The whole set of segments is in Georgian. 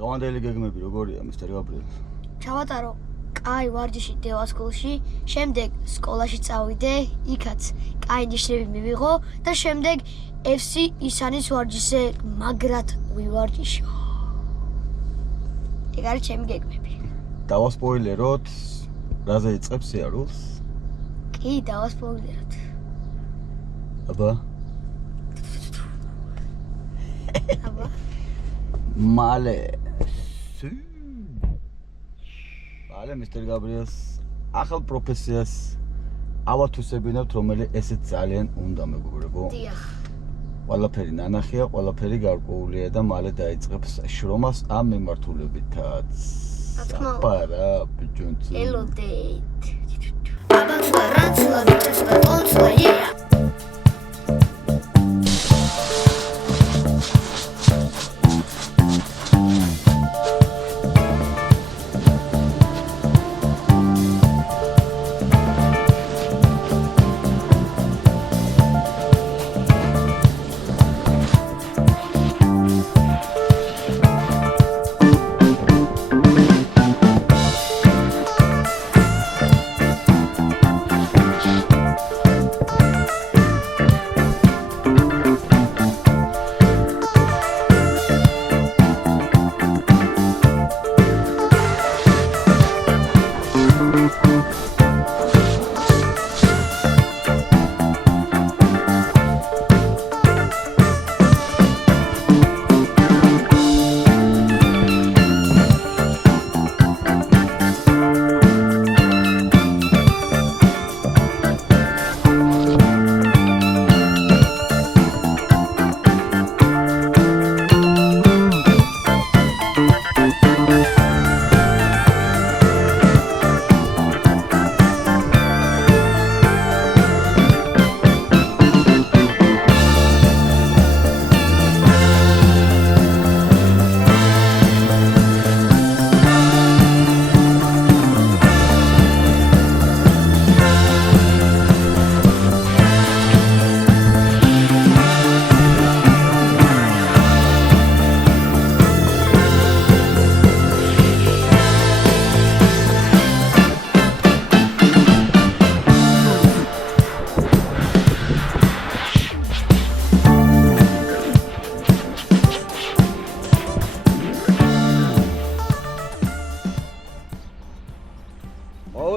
დღევანდელი გეგმები როგორია, მისტერ გაბრიელი? ჩავატარო კაი ვარჯიში დევასკულში, შემდეგ სკოლაში წავიდე, იქაც კაი ნიშნები მივიღო და შემდეგ FC ისანის ვარჯიშზე მაგრად ვივარჯიშო. ეგ არის ჩემი გეგმები. დავასპოილეროთ, რაზე იწყებს სიარულს? კი, დავასპოილეროთ. აბა. აბა. მალე. მალე მისტერ გაბრიელს ახალ პროფესიას ავათვისებინებთ, რომელიც ესეც ძალიან უნდა მეგობრებო. დიახ. ყველაფერი ნანახია, ყველაფერი გარკვეულია და მალე დაიწყებს შრომას ამ მიმართულებითაც. Para, pigeonцы. Elodate. Абансла, рансла, витесла, онсла, yeah.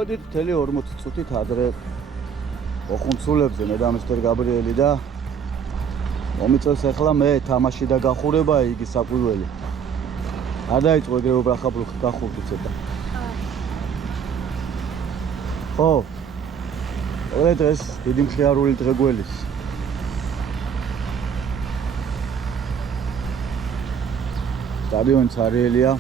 მოვედით მთელი 40 წუთით ადრე ოხუნცულებზე მე და მისტერ გაბრიელი და მომიწევს ახლა მე თამაში და გახურება იგი საკვირველი. არ დაიწყო ეგრე უბრახა გახურდი ცოტა. ხო. ოღონდ დღეს დიდი მხიარული დღე გველის. სტადიონი ცარიელია.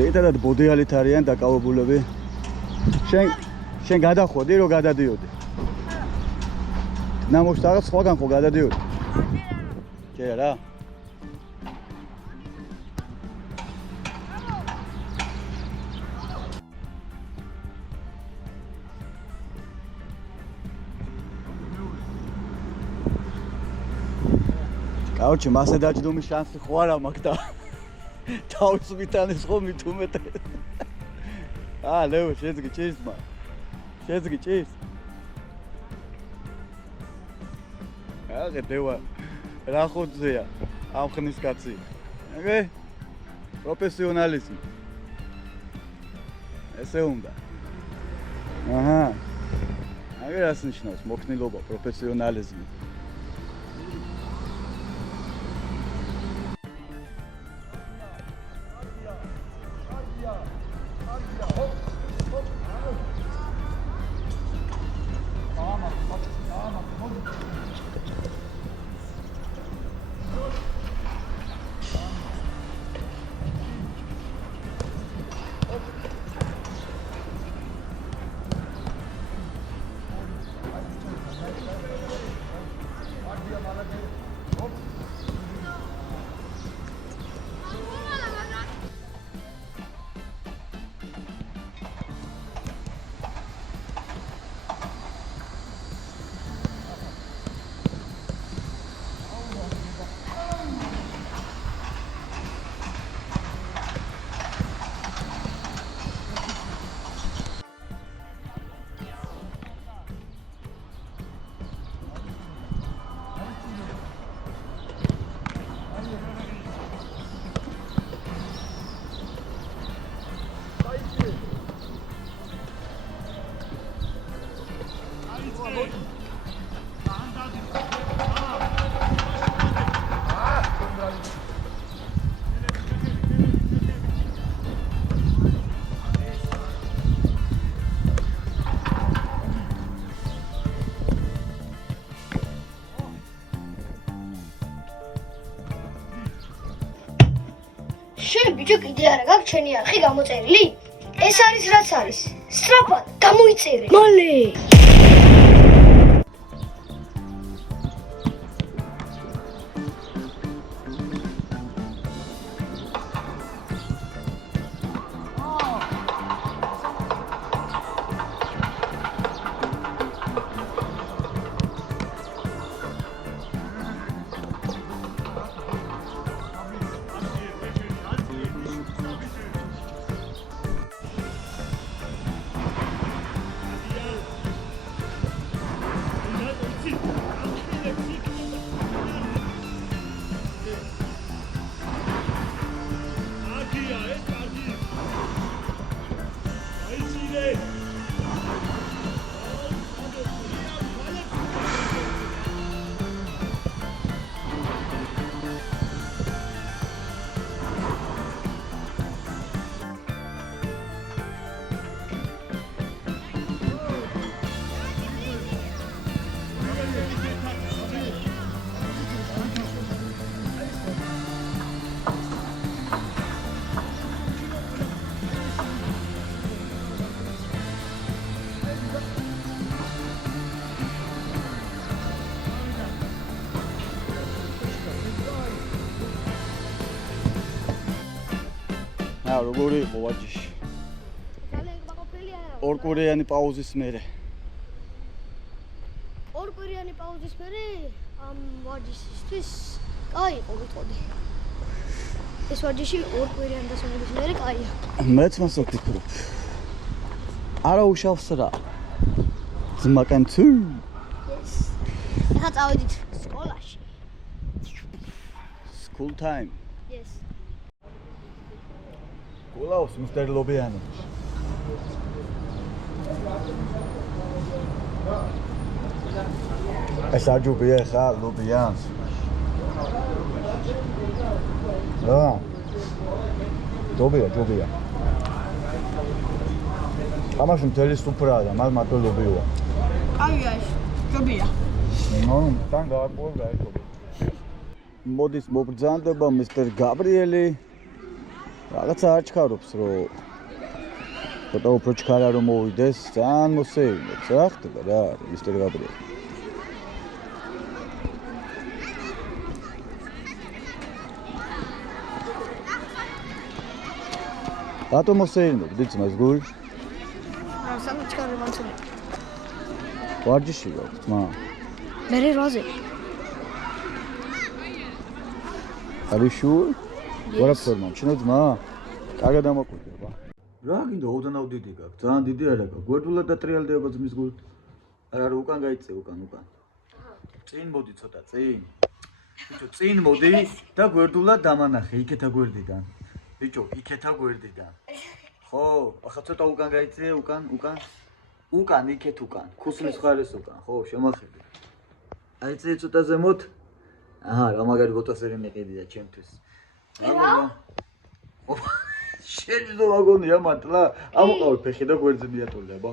ზედადად ბოდიალით არიან დაკავებულები. შენ გადახვედი რომ გადადიოდი. ნამუშ რაღაც სხვაგან ხო გადადიოდი? კი არა. კაუჩი მასე დაჭდომის შანსი ხო არა მაქვს და თავის მიტანის ხო მithumet. ლევო შეძგი ჭირს მა. შეძგი ჭირს. დევა რა ხოძეა ამ ხნის კაცი. ეგე პროფესიონალიზმი. ესე უნდა. აჰა. ეგ რას ნიშნავს მოქნილობა, პროფესიონალიზმი. დიდი არა გაქვს ჩენი არხი გამოწერილი? ეს არის რაც არის. სწრაფად გამოიწერე. მალე. როგორი იყო ვარჯიში? ორკვირიანი პაუზის მერე. ორკვირიანი პაუზის მერე ამ ვარჯიშისთვის კაი იყო ვიტყოდი. ეს ვარჯიში ორკვირიანი დასვენების მერე კაია. მეც მას ვფიქრობ. არა უშავს რა. ძმაკენ თუ. ეხლა წავედით სკოლაში. School time. Yes. გულავს მისტერ ლობიანი. ეს აჯუბია ხა ლობიანს. ჯობია. ამაში მთელი სუფრაა და მას მარტო ლობიოა. კაია ეს, ჯობია. თან გააკეთო გაეთო. მოდის მობრძანდება მისტერ გაბრიელი. რაღაცა არჩქარობს რომ ცოტა უფრო ჩქარა რომ მოვიდეს ძალიან მოსეირნებს რა ხდება რა მისტერ გაბრიელი რატომ მოსეირნებ ძმას გულ სამი ჩქარა მოცემ ვარჯიში გაქვს ძმა მე როზე არის შურ ვარა ფორმა შენო ძმა კარგად ამოკვირდება რა გინდა ოდანავ დიდი გაქვს ძალიან დიდი არა გაქვს გვერდულად დატრიალდება ძმის გულით არა რა უკან გაიწე უკან წინ მოდი ცოტა წინ ბიჭო წინ მოდი და გვერდულად დამანახე იქეთა გვერდიდან ბიჭო იქეთა გვერდიდან ხო ახლა ცოტა უკან გაიწე უკან იქეთ უკან ქუსლის ხარეს უკან ხო შემახედე აი წე ცოტა ზემოთ აჰა რა მაგარი გოტასერი მიყიდია ჩემთვის შენი ზო ვაგონია მართლა ამოყავი ფეხი და გვერდზე მიატოლება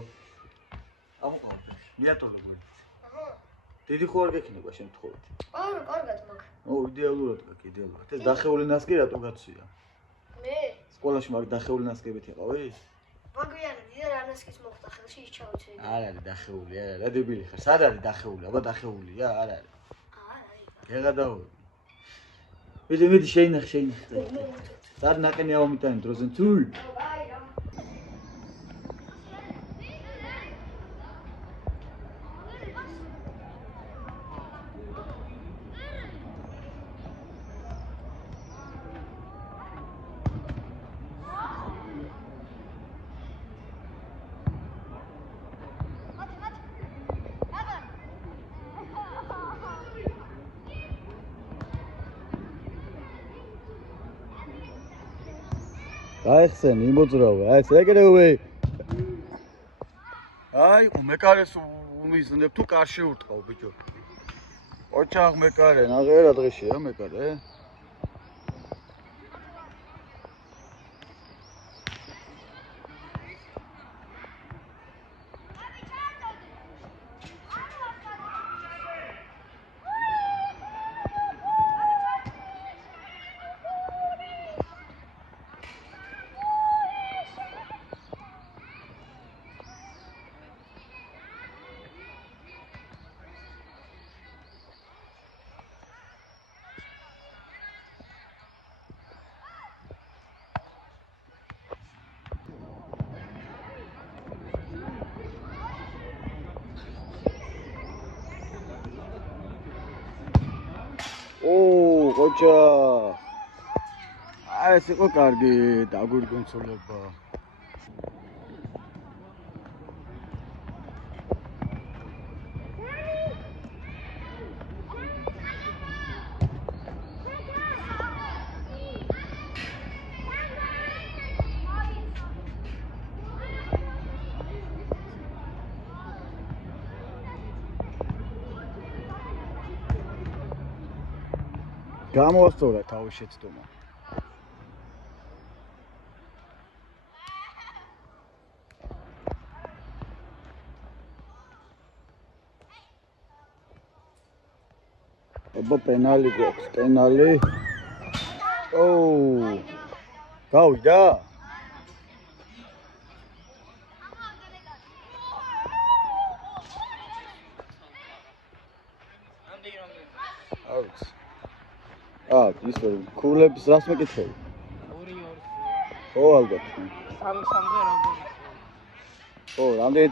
ამოყავი ფეხი მიატოლე გვერდზე დიდი ხო არ გექნება შემთხვევით არა კარგად მაქვს იდეალურად გაქვს იდეალურად ეს დახეული ნასკი რატო გაცვია მე სკოლაში მაგ დახეული ნასკებით იყავი მაგვიანა დიდი რანასკის მოხდა ხელში ის ჩავიცე არ არის დახეული არა დებილი ხარ სად არის დახეული აბა დახეულია არ არის გეღადაო მიდი შეინახე სად ნაყენი ავმიტანი დროზე თუ გაიხსენ იმოძრავე აი ეს ეგრევე აი მეკარეს უმიზნებ თუ კარში ურტყავ ბიჭო ოჩახ მეკარე ნაღერა დღეშია მეკარე ოჩა. ეს იყო კარგი დაგვირგონცოლება. გამოასწორა თავის შეცდომა. აბა პენალი გვაქვს, პენალი. ოუ. გავიდა? ისე ქულებს რას მეკითხები? 2-2. ხო, ალბათ. 3-3-ზე რამდენი? ხო,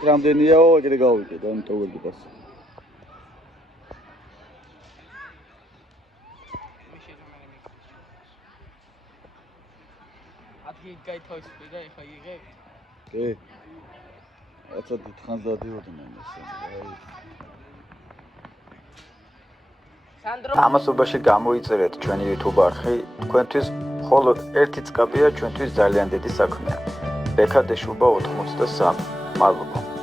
რამდენიაო, ეგრე გავიგე და იმიტომ ვერ გიპას. ადგილი გაითავისუფლე და ეხლა იღებ? კი. რაცა დიდხანს დადიოდნენ ესე. ამასობაში გამოიწერეთ ჩვენი YouTube არხი, თქვენთვის მხოლოდ ერთი წკაპია ჩვენთვის ძალიან დიდი საქმეა. ბექადეშუბა 83. მადლობა.